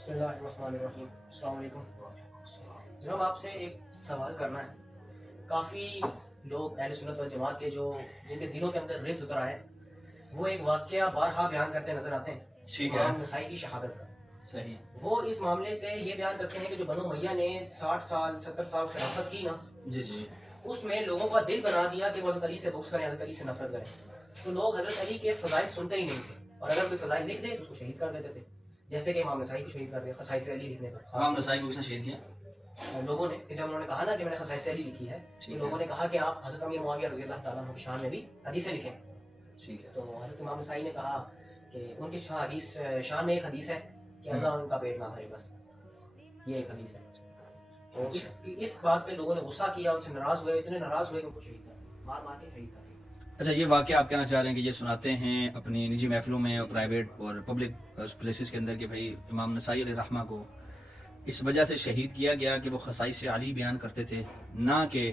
بسم اللہ الرحمن الرحیم. السلام علیکم. جناب آپ سے ایک سوال کرنا ہے. کافی لوگ اہل سنت والجماعت کے جن کے دلوں کے اندر رفض اترا ہے وہ ایک واقعہ بارہا بیان کرتے نظر آتے ہیں. ٹھیک ہے. امام نسائی کی شہادت کا. صحیح. وہ اس معاملے سے یہ بیان کرتے ہیں کہ جو بنو امیہ نے 60 سال 70 سال خلافت کی نا، جی اس میں لوگوں کا دل بنا دیا کہ وہ حضرت علی سے بغض کریں، حضرت علی سے نفرت کریں. تو لوگ حضرت علی کے فضائل سنتے ہی نہیں تھے، اور اگر کوئی فضائل لکھ دے تو اس کو شہید کر دیتے تھے، جیسے کہ امام نسائی کو شہید کر دیا خصائص علی لکھنے پر. امام نسائی کو کس نے شہید کیا؟ لوگوں نے کہ جب انہوں نے کہا نا کہ میں نے خصائص علی لکھی ہے، تو لوگوں نے کہا کہ آپ حضرت امیر معاویہ رضی اللہ تعالیٰ عنہ کی شان میں بھی حدیثیں لکھیں. ٹھیک ہے. تو حضرت امام نسائی نے کہا کہ ان کی شان میں ایک حدیث ہے کہ اللہ ان کا پیٹ نہ بھرے، بس یہ ایک حدیث ہے. تو اس بات پہ لوگوں نے غصہ کیا، ان سے ناراض ہوئے، اتنے ناراض ہوئے کہ ان کو شہید کر مار مار کے شہید کر دیا. اچھا، یہ واقعہ آپ کہنا چاہ رہے ہیں کہ یہ سناتے ہیں اپنی نجی محفلوں میں اور پرائیویٹ اور پبلک پلیسز کے اندر کہ بھائی امام نسائی علیہ رحمہ کو اس وجہ سے شہید کیا گیا کہ وہ خصائص علی بیان کرتے تھے، نہ کہ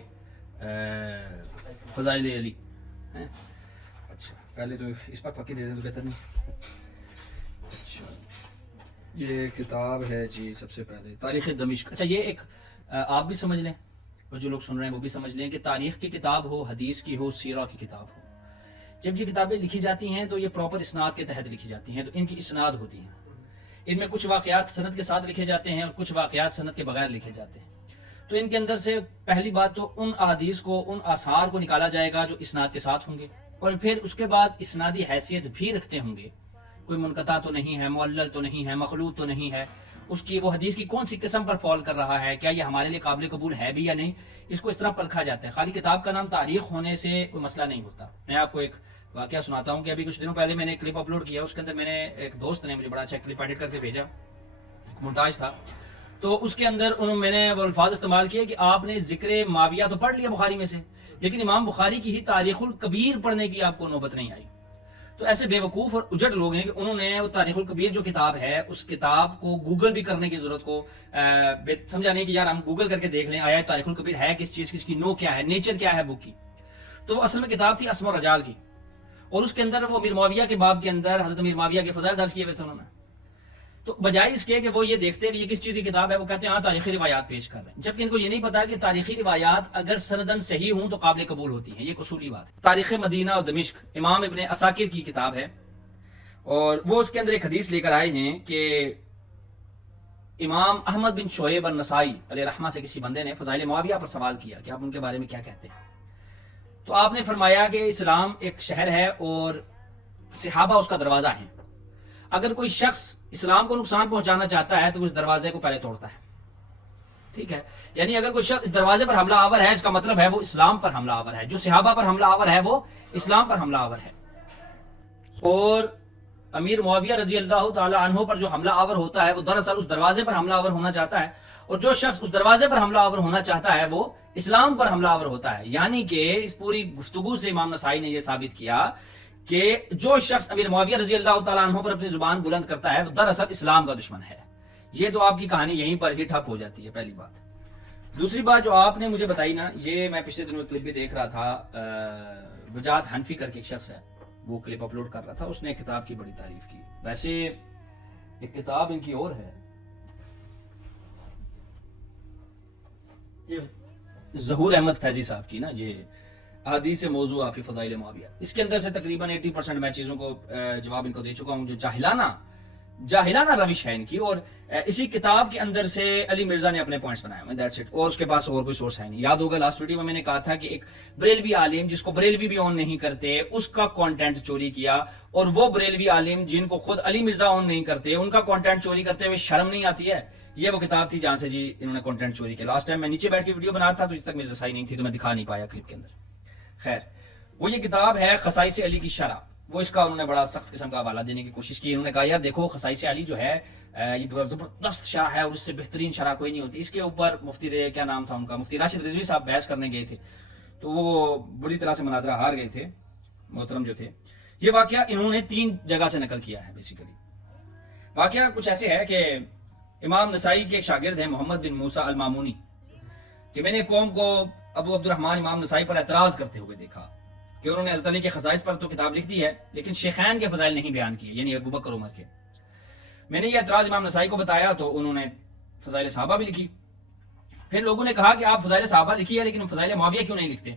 فضائل علی. اچھا، پہلے تو اس پر پکی دے دیں تو بہتر نہیں. اچھا، یہ کتاب ہے جی سب سے پہلے تاریخ دمشق. اچھا، یہ ایک آپ بھی سمجھ لیں اور جو لوگ سن رہے ہیں وہ بھی سمجھ لیں کہ تاریخ کی کتاب ہو، حدیث کی ہو، سیرہ کی کتاب ہو، جب یہ کتابیں لکھی جاتی ہیں تو یہ پراپر اسناد کے تحت لکھی جاتی ہیں. تو ان کی اسناد ہوتی ہیں، ان میں کچھ واقعات سند کے ساتھ لکھے جاتے ہیں اور کچھ واقعات سند کے بغیر لکھے جاتے ہیں. تو ان کے اندر سے پہلی بات تو ان احادیث کو، ان آثار کو نکالا جائے گا جو اسناد کے ساتھ ہوں گے، اور پھر اس کے بعد اسنادی حیثیت بھی رکھتے ہوں گے. کوئی منقطع تو نہیں ہے، معلل تو نہیں ہے، مخلوط تو نہیں ہے، اس کی وہ حدیث کی کون سی قسم پر فال کر رہا ہے، کیا یہ ہمارے لیے قابل قبول ہے بھی یا نہیں. اس کو اس طرح پرکھا جاتا ہے. خالی کتاب کا نام تاریخ ہونے سے کوئی مسئلہ نہیں ہوتا. میں آپ کو ایک واقعہ سناتا ہوں کہ ابھی کچھ دنوں پہلے میں نے ایک کلپ اپلوڈ کیا، اس کے اندر میں نے ایک دوست نے مجھے بڑا اچھا کلپ ایڈٹ کر کے بھیجا، ایک مونٹاج تھا. تو اس کے اندر میں نے وہ الفاظ استعمال کیے کہ آپ نے ذکر معاویہ تو پڑھ لیا بخاری میں سے، لیکن امام بخاری کی ہی تاریخ الکبیر پڑھنے کی آپ کو نوبت نہیں آئی. تو ایسے بے وقوف اور اجڑ لوگ ہیں کہ انہوں نے وہ تاریخ الکبیر جو کتاب ہے اس کتاب کو گوگل بھی کرنے کی ضرورت کو سمجھا نہیں کہ یار ہم گوگل کر کے دیکھ لیں آیا تاریخ الکبیر ہے کس چیز کی، اس کی نو کیا ہے، نیچر کیا ہے بک کی. تو اصل میں کتاب تھی اسماء و رجال کی، اور اس کے اندر وہ امیر معاویہ کے باب کے اندر حضرت امیر معاویہ کے فضائل درج کیے ہوئے تھے انہوں نے. تو بجائے اس کے کہ وہ یہ دیکھتے ہیں کہ یہ کس چیز کی کتاب ہے، وہ کہتے ہیں ہاں تاریخی روایات پیش کر رہے ہیں، جبکہ ان کو یہ نہیں پتا کہ تاریخی روایات اگر سندن صحیح ہوں تو قابل قبول ہوتی ہیں. یہ ایک اصولی بات ہے. تاریخ مدینہ اور دمشق امام ابن عساکر کی کتاب ہے، اور وہ اس کے اندر ایک حدیث لے کر آئے ہیں کہ امام احمد بن شعیب النسائی علیہ رحمہ سے کسی بندے نے فضائل معاویہ پر سوال کیا کہ آپ ان کے بارے میں کیا کہتے ہیں. تو آپ نے فرمایا کہ اسلام ایک شہر ہے اور صحابہ اس کا دروازہ ہے. اگر کوئی شخص اسلام کو نقصان پہنچانا چاہتا ہے تو اس دروازے کو پہلے توڑتا ہے. ٹھیک ہے، یعنی اگر کوئی شخص اس دروازے پر حملہ آور ہے، اس کا مطلب ہے وہ اسلام پر حملہ آور ہے. جو صحابہ پر حملہ آور ہے وہ اسلام پر حملہ آور ہے. اور امیر معاویہ رضی اللہ تعالی عنہ پر جو حملہ آور ہوتا ہے وہ دراصل اس دروازے پر حملہ آور ہونا چاہتا ہے، اور جو شخص اس دروازے پر حملہ آور ہونا چاہتا ہے وہ اسلام پر حملہ آور ہوتا ہے. یعنی کہ اس پوری گفتگو سے امام نسائی نے یہ ثابت کیا کہ جو شخص امیر معاویہ رضی اللہ تعالیٰ عنہ پر اپنی زبان بلند کرتا ہے وہ دراصل اسلام کا دشمن ہے. یہ تو آپ کی کہانی یہیں پر ہی ٹھپ ہو جاتی ہے، پہلی بات. دوسری بات جو آپ نے مجھے بتائی نا، یہ میں پچھلے دنوں کلپ بھی دیکھ رہا تھا، وجاہت حنفی کر کے ایک شخص ہے، وہ کلپ اپلوڈ کر رہا تھا، اس نے ایک کتاب کی بڑی تعریف کی. ویسے ایک کتاب ان کی اور ہے، یہ ظہور احمد فیضی صاحب کی نا، یہ احادیث موضوع فی فضائل معاویہ. اس کے اندر سے تقریباً 80% میں چیزوں کو جواب ان کو دے چکا ہوں جو جاہلانہ روش ہے ان کی. اور اسی کتاب کے اندر سے علی مرزا نے اپنے پوائنٹس بنائے ہوئے، دیٹس اٹ. اور اس کے پاس اور کوئی سورس ہے نہیں. یاد ہوگا لاسٹ ویڈیو میں میں نے کہا تھا کہ ایک بریلوی عالم جس کو بریلوی بھی آن نہیں کرتے اس کا کانٹینٹ چوری کیا، اور وہ بریلوی عالم جن کو خود علی مرزا آن نہیں کرتے ان کا کانٹینٹ چوری کرتے ہوئے شرم نہیں آتی ہے. یہ وہ کتاب تھی جہاں سے جی انہوں نے کانٹینٹ چوری کیا. لاسٹ ٹائم میں نیچے بیٹھ کے ویڈیو بنا رہا تھا تو اس تک میری رسائی نہیں تھی تو میں دکھا نہیں پایا کلپ کے اندر. خیر، وہ یہ کتاب ہے خصائص علی کی شرح. وہ اس کا انہوں نے بڑا سخت قسم کا حوالہ دینے کی کوشش کی. انہوں نے کہا یار دیکھو خصائص علی جو ہے یہ زبردست شرح ہے اور اس سے بہترین شرح کوئی نہیں ہوتی. اس کے اوپر مفتی کیا نام تھا ان کا، مفتی راشد رضوی صاحب بحث کرنے گئے تھے تو وہ بری طرح سے مناظرہ ہار گئے تھے محترم جو تھے. یہ واقعہ انہوں نے 3 جگہ سے نقل کیا ہے. بیسیکلی واقعہ کچھ ایسے ہے کہ امام نسائی کے ایک شاگرد ہیں محمد بن موسیٰ المامونی، کہ میں نے قوم کو ابو عبد الرحمن امام نسائی پر اعتراض کرتے ہوئے دیکھا کہ انہوں نے حضرت علی کے خصائص پر تو کتاب لکھ دی ہے لیکن شیخین کے فضائل نہیں بیان کیے، یعنی ابو بکر عمر کے. میں نے یہ اعتراض امام نسائی کو بتایا تو انہوں نے فضائل صحابہ بھی لکھی. پھر لوگوں نے کہا کہ آپ فضائل صحابہ لکھی ہے لیکن فضائل معاویہ کیوں نہیں لکھتے؟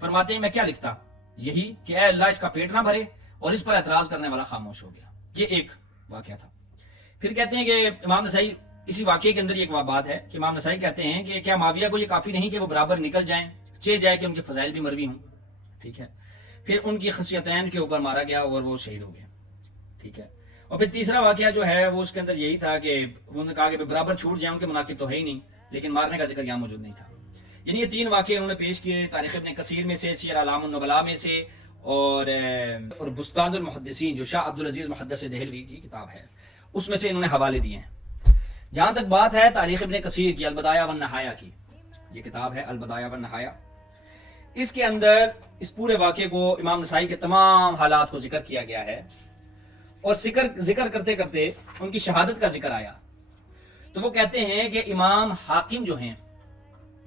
فرماتے ہیں میں کیا لکھتا، یہی کہ اے اللہ اس کا پیٹ نہ بھرے، اور اس پر اعتراض کرنے والا خاموش ہو گیا. یہ ایک واقعہ تھا. پھر کہتے ہیں کہ امام نسائی اسی واقعے کے اندر ایک بات ہے کہ امام نسائی کہتے ہیں کہ کیا معاویہ کو یہ کافی نہیں کہ وہ برابر نکل جائیں، چہ جائے کہ ان کے فضائل بھی مروی ہوں. ٹھیک ہے. پھر ان کی خصیتین کے اوپر مارا گیا اور وہ شہید ہو گئے. ٹھیک ہے. اور پھر تیسرا واقعہ جو ہے وہ اس کے اندر یہی تھا کہ انہوں نے کہا کہ برابر چھوٹ جائیں، ان کے مناقب تو ہے ہی نہیں، لیکن مارنے کا ذکر یہاں موجود نہیں تھا. یعنی یہ 3 واقعے انہوں نے پیش کیے تاریخ ابن کثیر میں سے، سیر اعلام النبلاء میں سے، اور بستان المحدثین جو شاہ عبدالعزیز محدث دہلوی کی کتاب ہے اس میں سے انہوں نے حوالے دیے ہیں. جہاں تک بات ہے تاریخ ابن کثیر کی البدایہ والنہایہ کی، یہ کتاب ہے البدایہ والنہایہ، اس کے اندر اس پورے واقعے کو امام نسائی کے تمام حالات کو ذکر کیا گیا ہے، اور ذکر کرتے کرتے ان کی شہادت کا ذکر آیا. تو وہ کہتے ہیں کہ امام حاکم جو ہیں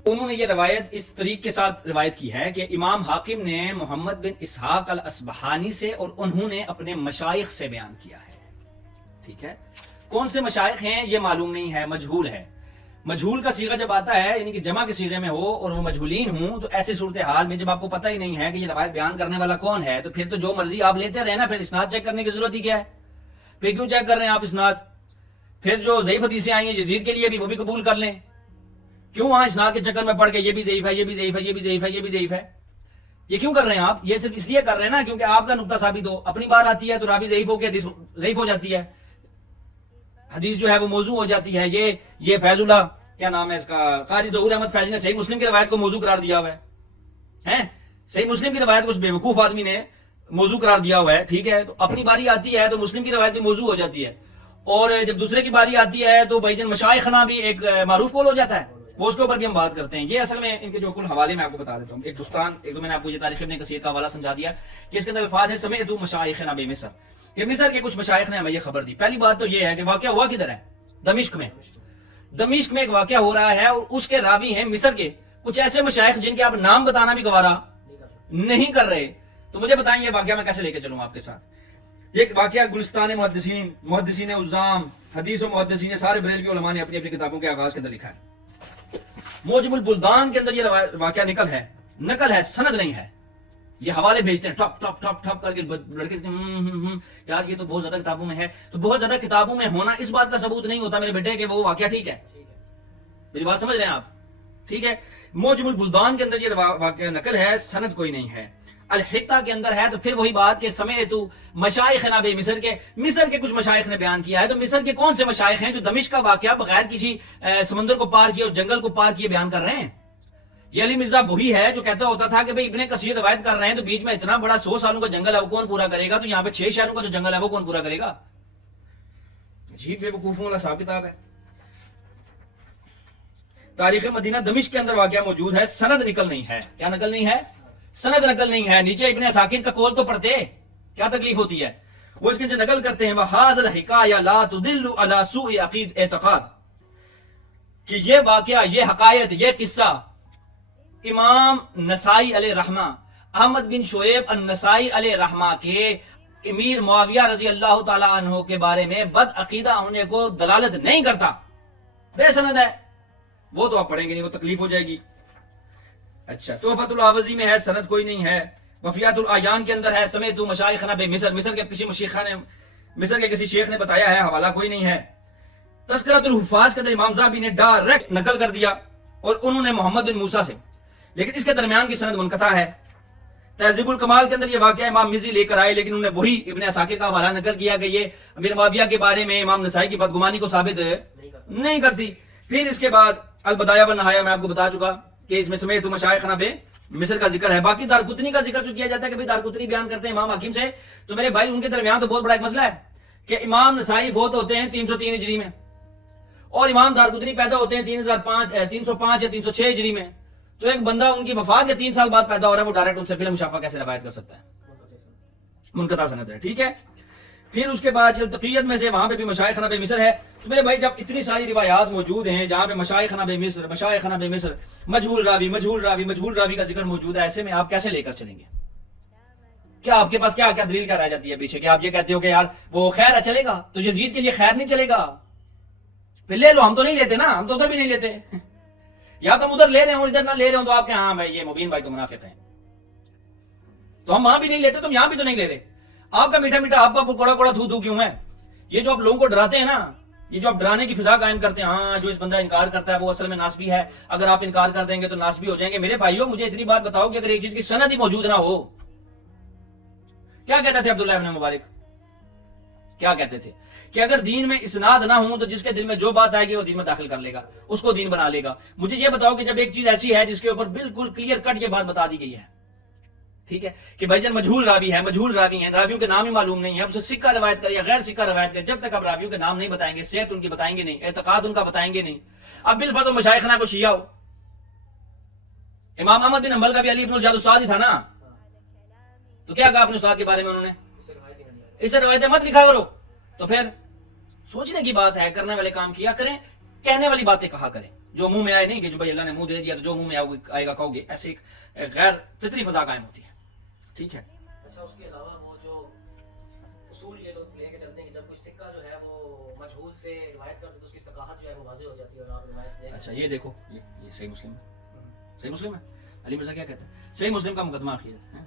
انہوں نے یہ روایت اس طریق کے ساتھ روایت کی ہے کہ امام حاکم نے محمد بن اسحاق الاصبہانی سے اور انہوں نے اپنے مشائخ سے بیان کیا ہے. ٹھیک ہے. کون سے مشائخ ہیں یہ معلوم نہیں ہے، مجہول ہے. مجہول کا صیغہ جب آتا ہے یعنی کہ جمع کے صیغے میں ہو اور وہ مجہولین ہوں، تو ایسی صورتحال میں جب آپ کو پتہ ہی نہیں ہے کہ یہ روایت بیان کرنے والا کون ہے، تو پھر تو جو مرضی آپ لیتے رہے نا، پھر اسناد چیک کرنے کی ضرورت ہی کیا ہے؟ پھر کیوں چیک کر رہے ہیں آپ اسناد؟ پھر جو ضعیف حدیثیں آئی ہیں یزید کے لیے بھی وہ بھی قبول کر لیں. کیوں وہاں اسناد کے چکر میں پڑھ کے یہ بھی ضعیف ہے، یہ بھی ضعیف ہے، یہ بھی ضعیف ہے، یہ بھی ضعیف ہے؟ یہ کیوں کر رہے ہیں آپ؟ یہ صرف اس لیے کر رہے ہیں نا کیونکہ آپ کا نقطہ ثابت ہو. اپنی بار آتی ہے تو راوی ضعیف ہو کے حدیث ضعیف ہو جاتی ہے، حدیث جو ہے وہ موضوع ہو جاتی ہے. یہ فیض اللہ کیا نام ہے اس کا، قاری ظہور احمد فیضی نے صحیح مسلم کی روایت کو موضوع قرار دیا ہوا ہے. صحیح مسلم کی روایت کو اس بیوقوف آدمی نے موضوع قرار دیا ہوا ہے. ٹھیک ہے. تو اپنی باری آتی ہے تو مسلم کی روایت بھی موضوع ہو جاتی ہے، اور جب دوسرے کی باری آتی ہے تو بھائی جن مشائخنا بھی ایک معروف قول ہو جاتا ہے، وہ اس کے اوپر بھی ہم بات کرتے ہیں. یہ اصل میں ان کے جو کل حوالے میں آپ کو بتا دیتا ہوں. ایک تو میں نے آپ کو یہ تاریخ ابن کثیر کا حوالہ سمجھا دیا کہ اس کے اندر الفاظ ہے سمعت مشائخنا بمصر، کہ مصر کے کچھ مشائخ نے ہمیں یہ خبر دی. پہلی بات تو یہ ہے کہ واقعہ ہوا کدھر ہے؟ دمشق میں. دمشق میں ایک واقعہ ہو رہا ہے اور اس کے راوی ہیں مصر کے کچھ ایسے مشائخ جن کے آپ نام بتانا بھی گوارا نہیں کر رہے. تو مجھے بتائیں یہ واقعہ میں کیسے لے کے چلوں آپ کے ساتھ. یہ واقعہ گلستان محدثین عظام، حدیث و محدثین سارے بریلوی علماء نے اپنی اپنی کتابوں کے آغاز کے اندر لکھا ہے. موجم البلدان کے اندر یہ واقعہ نقل ہے، سند نہیں ہے. یہ حوالے بھیجتے ہیں ٹپ ٹپ ٹپ ٹپ کر کے لڑکے کہتے ہیں یار یہ تو بہت زیادہ کتابوں میں ہے. تو بہت زیادہ کتابوں میں ہونا اس بات کا ثبوت نہیں ہوتا میرے بیٹے کہ وہ واقعہ ٹھیک ہے. میری بات سمجھ رہے ہیں آپ؟ ٹھیک ہے. موجم البلدان کے اندر یہ واقعہ نقل ہے، سند کوئی نہیں ہے. الحطہ کے اندر ہے تو پھر وہی بات کہ سمعت مشائخنا بمصر کے، مصر کے کچھ مشائخ نے بیان کیا ہے. تو مصر کے کون سے مشائخ ہیں جو دمشق کا واقعہ بغیر کسی سمندر کو پار کیے اور جنگل کو پار کیے بیان کر رہے ہیں؟ یہ علی مرزا وہی ہے جو کہتا ہوتا تھا کہ بھئی ابن کثیر روایت کر رہے ہیں تو بیچ میں اتنا بڑا 100 سالوں کا جنگل ہے وہ کون پورا کرے گا؟ تو یہاں پہ 6 شہروں کا جو جنگل ہے وہ کون پورا کرے گا؟ عجیب بے وقوفوں والا حساب کتاب ہے. تاریخ مدینہ دمشق کے اندر واقعہ موجود ہے، سند نقل نہیں ہے. کیا نقل نہیں ہے؟ سند نقل نہیں ہے. نیچے ابن عساکر کا قول تو پڑھتے، کیا تکلیف ہوتی ہے؟ وہ اس کے جو نقل کرتے ہیں وَهَذَا الْحِكَايَةُ لَا تُدِلُّ عَلَى سُوءِ عَقِيدَةٍ اعتقاد، کہ یہ واقعہ، یہ حقائق، یہ قصہ امام نسائی علیہ رحمہ، احمد بن شعیب النسائی علیہ رحمہ کے امیر معاویہ رضی اللہ تعالی عنہ کے بارے میں بد عقیدہ ہونے کو دلالت نہیں کرتا. بے سند ہے. وہ تو آپ پڑھیں گے نہیں، وہ تکلیف ہو جائے گی. اچھا. تحفۃ العوضی میں ہے، سند کوئی نہیں ہے. وفیات الاعیان کے اندر ہے سمعت مشائخنا بمصر، مصر کے کسی شیخ نے بتایا ہے، حوالہ کوئی نہیں ہے. تذکرۃ الحفاظ کے اندر امام ذہبی نے ڈائریکٹ نقل کر دیا اور انہوں نے محمد بن موسیٰ سے، لیکن اس کے درمیان کی سند منقطع ہے. تہذیب الکمال کے اندر یہ واقعہ امام مزی لے کر آئے، لیکن انہوں نے وہی ابن عساکر کا حوالہ نقل کیا کہ یہ امیر معاویہ کے بارے میں امام نسائی کی بدگمانی کو ثابت نہیں کرتی. پھر اس کے بعد البدایہ والنہایہ میں آپ کو بتا چکا کہ اس میں سمیت مشائخنا مصر کا ذکر ہے. باقی دارقطنی کا ذکر جو کیا جاتا ہے کہ دارقطنی بیان کرتے ہیں امام حاکم سے، تو میرے بھائی ان کے درمیان تو بہت بڑا ایک مسئلہ ہے کہ امام نسائی فوت ہوتے ہیں 303 ہجری میں اور امام دارقطنی پیدا ہوتے ہیں 305 یا 306 ہجری میں. تو ایک بندہ ان کی وفات کے 3 سال بعد پیدا ہو رہا ہے، وہ ڈائریکٹ ان سے بلا مشافہ کیسے روایت کر سکتا ہے؟ منقطع سند ہے. ٹھیک ہے. پھر اس کے بعد تقیت میں سے وہاں پہ بھی مشائخنا بمصر ہے. تو میرے بھائی جب اتنی ساری روایات موجود ہیں جہاں پہ مشائخنا بمصر مجہول راوی کا ذکر موجود ہے، ایسے میں آپ کیسے لے کر چلیں گے؟ کیا آپ کے پاس کیا کیا دلیل کیا رہ جاتی ہے پیچھے کہ آپ یہ کہتے ہو کہ یار وہ خیر ہے چلے گا تو یزید کے لیے خیر نہیں چلے گا؟ پھر لے لو، ہم تو نہیں لیتے نا، ہم تو ادھر بھی نہیں لیتے، یا تو ہم ادھر لے رہے ہیں اور ادھر نہ لے رہے ہوں تو آپ کے ہاں بھائی یہ مبین بھائی تو منافق ہیں، تو ہم وہاں بھی نہیں لیتے، تم یہاں بھی تو نہیں لے رہے۔ آپ کا میٹھا میٹھا آپ کا کوڑا کوڑا تھو تھو کیوں ہے؟ یہ جو آپ لوگوں کو ڈراتے ہیں نا، یہ جو آپ ڈرانے کی فضا قائم کرتے ہیں، ہاں جو اس بندہ انکار کرتا ہے وہ اصل میں ناسبی ہے، اگر آپ انکار کر دیں گے تو ناسبی ہو جائیں گے۔ میرے بھائیوں مجھے اتنی بات بتاؤ کہ اگر ایک چیز کی سند ہی موجود نہ ہو، کیا کہتے تھے عبداللہ ابن مبارک؟ کیا کہتے تھے کہ اگر دین میں اسناد نہ ہوں تو جس کے دل میں جو بات آئے گی وہ دین میں داخل کر لے گا، اس کو دین بنا لے گا۔ مجھے یہ بتاؤ کہ جب ایک چیز ایسی ہے جس کے اوپر بالکل کلیئر کٹ یہ بات بتا دی گئی ہے، ٹھیک ہے، کہ بھائی جان مجہول راوی ہے، مجہول راوی ہیں، راویوں کے نام ہی معلوم نہیں ہے، اب اسے سکہ روایت کر یا غیر سکہ روایت کر، جب تک آپ راویوں کے نام نہیں بتائیں گے، صحت ان کی بتائیں گے نہیں، اعتقاد ان کا بتائیں گے نہیں۔ اب بالفرض مشائخنا کو شیعہ ہو، امام احمد بن حنبل کا بھی علی بن الجعد استاد ہی تھا نا، تو کیا کہا اپنے استاد کے بارے میں انہوں نے؟ اسے روایتیں مت لکھا کرو۔ تو پھر سوچنے کی بات ہے، کرنے والے کام کیا کریں، کہنے والی باتیں کہا کریں، جو منہ میں آئے نہیں کہ جو بھائی اللہ نے منہ دے دیا تو جو منہ میں آئے گا کہو گے، ایسے ایک غیر فطری فضا قائم ہوتی ہے، ٹھیک ہے۔ اچھا اس کے علاوہ وہ جو اصول یہ لوگ لے کے چلتے ہیں کہ جب کوئی سکہ جو ہے وہ مجہول سے روایت کرتے تو اس کی ثقافت جو ہے وہ واضح ہو جاتی ہے اور آپ روایت لے سکتے ہیں۔ اچھا یہ دیکھو، یہ صحیح مسلم ہے، صحیح مسلم ہے، علی مرزا کیا کہتا ہے؟ صحیح مسلم کا مقدمہ اخیرت ہے۔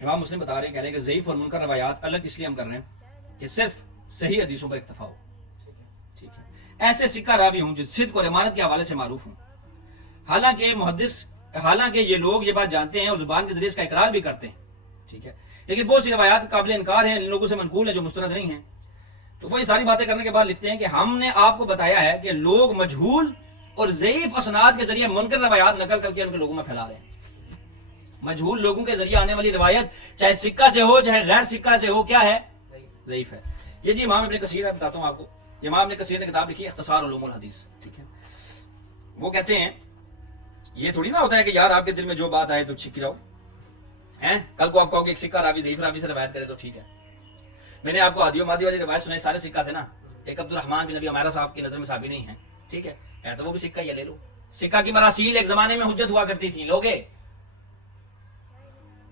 امام مسلم بتا رہے ہیں، کہہ رہے ہیں کہ ضعیف اور منکر روایات الگ اس لیے ہم کر رہے ہیں کہ صرف صحیح حدیثوں پر اکتفا ہو، ٹھیک ہے۔ ایسے سکہ راوی ہوں جو صدق اور امانت کے حوالے سے معروف ہوں، حالانکہ یہ لوگ یہ بات جانتے ہیں اور زبان کے ذریعے اس کا اقرار بھی کرتے ہیں، ٹھیک ہے، لیکن بہت سی روایات قابل انکار ہیں، ان لوگوں سے منقول ہیں جو مستند نہیں ہیں۔ تو وہ یہ ساری باتیں کرنے کے بعد لکھتے ہیں کہ ہم نے آپ کو بتایا ہے کہ لوگ مجہول اور ضعیف اسناد کے ذریعے منکر روایات نقل کر کے ان کے لوگوں میں پھیلا رہے ہیں۔ مجہول لوگوں کے ذریعے آنے والی روایت چاہے سکہ سے ہو چاہے غیر سکہ سے ہو، کیا ہے؟ ضعیف ہے۔ یہ جی امام ابن کثیر ہے، بتاتا ہوں آپ کو، امام ابن کثیر نے کتاب لکھی ہے اختصار علوم الحدیث، ٹھیک ہے۔ وہ کہتے ہیں یہ تھوڑی نہ ہوتا ہے کہ یار آپ کے دل میں جو بات آئے تو چھک جاؤ، ہیں کل کو آپ کہو کہ ایک سکہ راوی ضعیف راوی سے روایت کرے تو ٹھیک ہے۔ میں نے آپ کو ہادی و مادی والی روایت سنائی، سارے سکہ تھے نا، ایک عبدالرحمن بن ابی عمیرہ صاحب کی نظر میں صحابی نہیں ہے، ٹھیک ہے تو وہ بھی سکہ، یہ لے لو۔ سکہ کی مراسیل ایک زمانے میں حجت ہوا کرتی تھی، لوگے،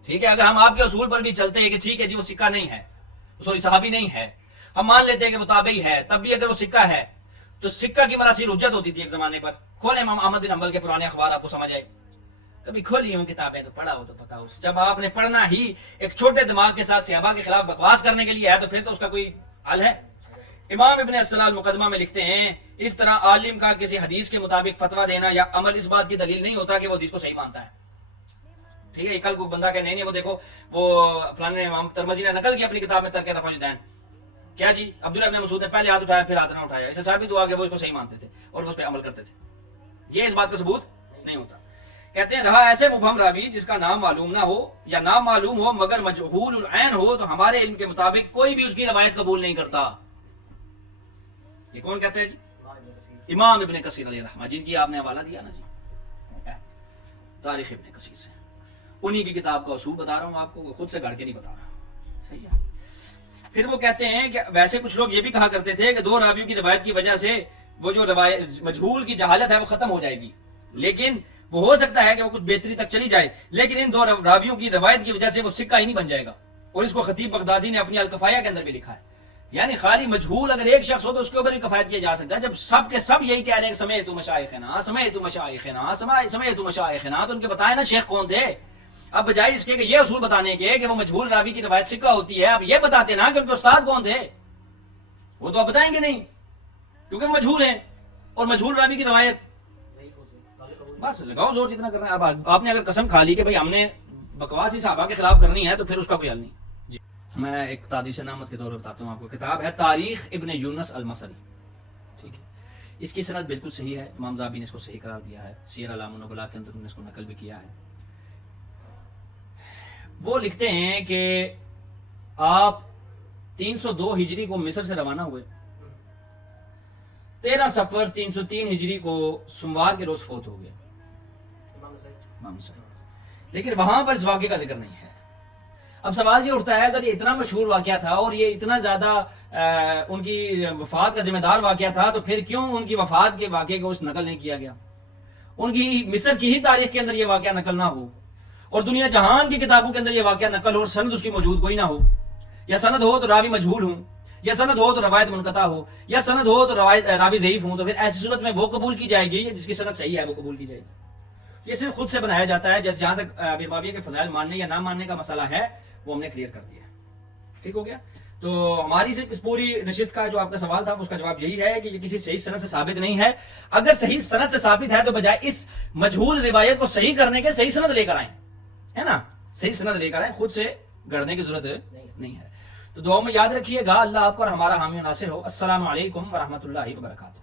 ٹھیک ہے۔ اگر ہم آپ کے اصول پر بھی چلتے ہیں کہ ٹھیک ہے جی وہ سکہ نہیں ہے، سوری صحابی نہیں ہے، ہم مان لیتے ہیں کہ وہ تابعی ہے، تب بھی اگر وہ سکہ ہے تو سکہ کی مراسیل حجت ہوتی تھی ایک زمانے پر۔ کھولیں امام احمد بن حنبل کے پرانے اخبار، آپ کو سمجھ آئے، کبھی کھولی ہوں کتابیں تو پڑھا ہو تو پتا ہو۔ جب آپ نے پڑھنا ہی ایک چھوٹے دماغ کے ساتھ صحابہ کے خلاف بکواس کرنے کے لیے ہے تو پھر تو اس کا کوئی حل ہے؟ امام ابن السلال مقدمہ میں لکھتے ہیں، اس طرح عالم کا کسی حدیث کے مطابق فتویٰ دینا یا عمل اس بات کی دلیل نہیں ہوتا کہ وہ حدیث کو صحیح مانتا ہے، ٹھیک ہے۔ کل کو بندہ کہ نہیں وہ دیکھو وہ فلانے امام ترمذی نے نقل کی اپنی کتاب میں ترک رفع الدین، کیا جی عبداللہ ابن مسعود نے پہلے ہاتھ اٹھایا پھر ہاتھ نہ اٹھایا، اسے ثابت ہوا کہ وہ اس کو صحیح مانتے تھے اور وہ اس پہ عمل کرتے تھے، یہ اس بات کا ثبوت نہیں ہوتا۔ کہتے ہیں رہا ایسے مبہم راوی جس کا نام معلوم نہ ہو یا نام معلوم ہو مگر مجہول العین ہو تو ہمارے علم کے مطابق کوئی بھی اس کی روایت قبول نہیں کرتا۔ یہ کون کہتے ہیں جی؟ امام ابن کثیر علیہ رحمہ، جن کی آپ نے حوالہ دیا نا جی تاریخ ابن کثیر سے، انہی کی کتاب کا اصول بتا رہا ہوں آپ کو، خود سے گھڑ کے نہیں بتا رہا، صحیح ہے۔ پھر وہ کہتے ہیں کہ ویسے کچھ لوگ یہ بھی کہا کرتے تھے کہ دو راویوں کی روایت کی وجہ سے وہ جو روایت مجہول کی جہالت ہے وہ ختم ہو جائے گی، لیکن وہ ہو سکتا ہے کہ وہ کچھ بہتری تک چلی جائے، لیکن ان دو راویوں کی روایت کی وجہ سے وہ سکہ ہی نہیں بن جائے گا۔ اور اس کو خطیب بغدادی نے اپنی الکفایہ کے اندر بھی لکھا ہے، یعنی خالی مجہول اگر ایک شخص ہو تو اس کے اوپر بھی کفایت کیا جا سکتا ہے۔ جب سب کے سب یہی کہہ رہے ہیں کہ سمعت مشایخنا سمعت مشایخنا سمعت مشایخنا، تو ان کے بتائیں نا شیخ کون تھے۔ اب بجائے اس کے کہ یہ اصول بتانے کے کہ وہ مجہول راوی کی روایت سکہ ہوتی ہے، اب یہ بتاتے نا کہ ان کے استاد کون تھے، وہ تو اب بتائیں گے نہیں کیونکہ مجہول ہیں، اور مجہول راوی کی روایت بس لگاؤ زور جتنا کرنا ہے۔ اب آپ نے اگر قسم کھا لی کہ بھائی ہم نے بکواس ہی صحابہ کے خلاف کرنی ہے تو پھر اس کا کوئی حل نہیں جی۔ میں ایک تحدیث نامت کے طور پر بتاتا ہوں آپ کو، کتاب ہے تاریخ ابن یونس المصری، ٹھیک ہے، اس کی سند بالکل صحیح ہے، امام ذہبی نے اس کو صحیح قرار دیا ہے، سیر اعلام النبلاء کے اندر انہوں نے اس کو نقل بھی کیا ہے۔ وہ لکھتے ہیں کہ آپ 302 ہجری کو مصر سے روانہ ہوئے، 13 صفر 303 ہجری کو سوموار کے روز فوت ہو گئے، لیکن وہاں پر اس واقعے کا ذکر نہیں ہے۔ اب سوال یہ اٹھتا ہے اگر یہ اتنا مشہور واقعہ تھا اور یہ اتنا زیادہ ان کی وفات کا ذمہ دار واقعہ تھا تو پھر کیوں ان کی وفات کے واقعے کو اس نقل نہیں کیا گیا؟ ان کی مصر کی ہی تاریخ کے اندر یہ واقعہ نقل نہ ہو اور دنیا جہان کی کتابوں کے اندر یہ واقعہ نقل ہو اور سند اس کی موجود کوئی نہ ہو، یا سند ہو تو راوی مجہول ہوں، یا سند ہو تو روایت منقطع ہو، یا سند ہو تو راوی ضعیف ہوں، تو پھر ایسی صورت میں وہ قبول کی جائے گی جس کی سند صحیح ہے وہ قبول کی جائے گی۔ یہ صرف خود سے بنایا جاتا ہے، جیسے جہاں تک امیر معاویہ کے فضائل ماننے یا نہ ماننے کا مسئلہ ہے وہ ہم نے کلیئر کر دیا۔ ٹھیک ہو گیا؟ تو ہماری صرف اس پوری نشست کا جو آپ کا سوال تھا اس کا جواب یہی ہے کہ یہ کسی صحیح سند سے ثابت نہیں ہے۔ اگر صحیح سند سے ثابت ہے تو بجائے اس مجہول روایت کو صحیح کرنے کے صحیح سند لے کر آئیں، ہے نا، صحیح سند لے کر آئیں، خود سے گڑھنے کی ضرورت نہیں ہے۔ تو دعاؤں میں یاد رکھیے گا۔ اللہ آپ کا اور ہمارا حامی و ناصر ہو۔ السلام علیکم ورحمۃ اللہ وبرکاتہ۔